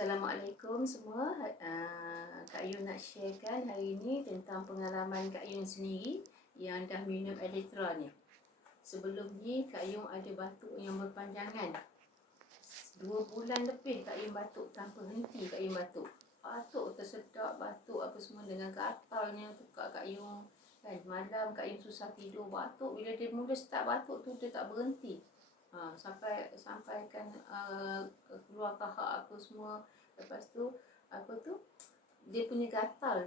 Assalamualaikum semua. Kak Yu nak sharekan hari ini tentang pengalaman Kak Yu sendiri yang dah minum Elytra ni. Sebelum ni Kak Yu ada batuk yang berpanjangan. 2 bulan lebih Kak Yu batuk tanpa henti. Kak Yu batuk. Batuk tersedak, batuk apa semua dengan gatalnya tukar Kak Yu. Kan malam Kak Yu susah tidur, batuk. Bila dia mula start batuk tu dia tak berhenti. Sampaikan keluar kahak apa semua. Lepas tu apa tu dia punya gatal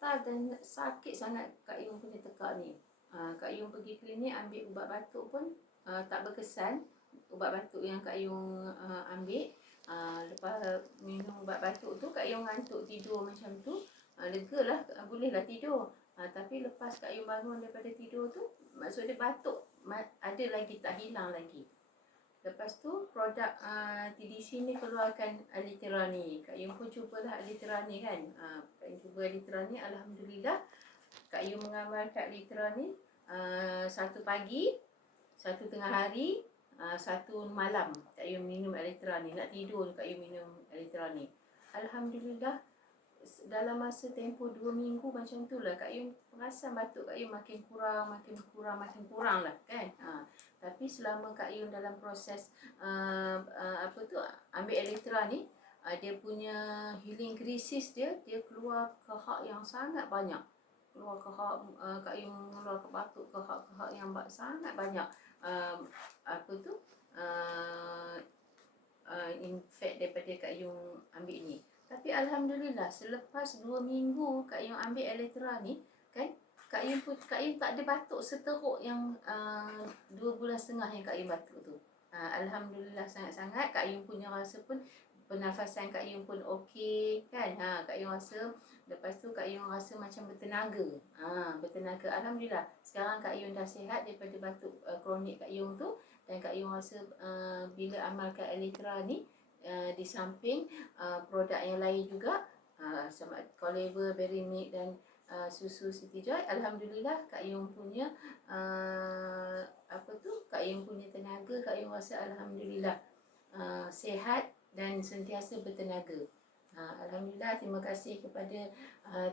dan sakit sangat Kak Yung punya tekak ni. Kak Yung pergi klinik ambil ubat batuk pun tak berkesan. Ubat batuk yang Kak Yung ambil, lepas minum ubat batuk tu Kak Yung ngantuk tidur macam tu, lega lah, bolehlah tidur. Tapi lepas Kak Yung bangun daripada tidur tu, maksud dia batuk ada lagi, tak hilang lagi. Lepas tu produk TDC ni keluarkan Elytra ni. Kak Yung pun cubalah Elytra ni kan. Kak Yung cuba Elytra ni, alhamdulillah Kak Yung mengamalkan Elytra ni satu pagi, satu tengah hari, satu malam Kak Yung minum Elytra ni. Nak tidur Kak Yung minum Elytra ni. Alhamdulillah dalam masa tempoh 2 minggu macam tu lah Kak Yung perasan batuk Kak Yung makin kurang lah kan. Tapi selama Kak Yung dalam proses ambil Elytra ni, dia punya healing krisis dia keluar kahak yang sangat banyak. Keluar kahak, Kak Yung keluar batuk kahak yang sangat banyak. Infect daripada Kak Yung ambil ni. Tapi alhamdulillah selepas 2 minggu Kak Yung ambil Elytra ni kan, Kak Yung tak ada batuk seteruk yang 2 bulan setengah yang Kak Yung batuk tu. Alhamdulillah sangat-sangat. Kak Yung punya rasa pun pernafasan Kak Yung pun okey kan. Kak Yung rasa lepas tu Kak Yung rasa macam bertenaga. Bertenaga. Alhamdulillah. Sekarang Kak Yung dah sihat daripada batuk kronik Kak Yung tu, dan Kak Yung rasa bila amalkan Elytra ni, di samping produk yang lain juga, sama Colaver, Berry Milk dan susu Siti Joy, alhamdulillah Kak Yung punya Kak Yung punya tenaga, Kak Yung rasa alhamdulillah sihat dan sentiasa bertenaga. Alhamdulillah, terima kasih kepada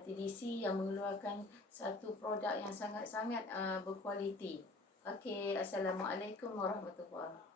TDC yang mengeluarkan satu produk yang sangat-sangat berkualiti. Okey, Assalamualaikum warahmatullahi wabarakatuh.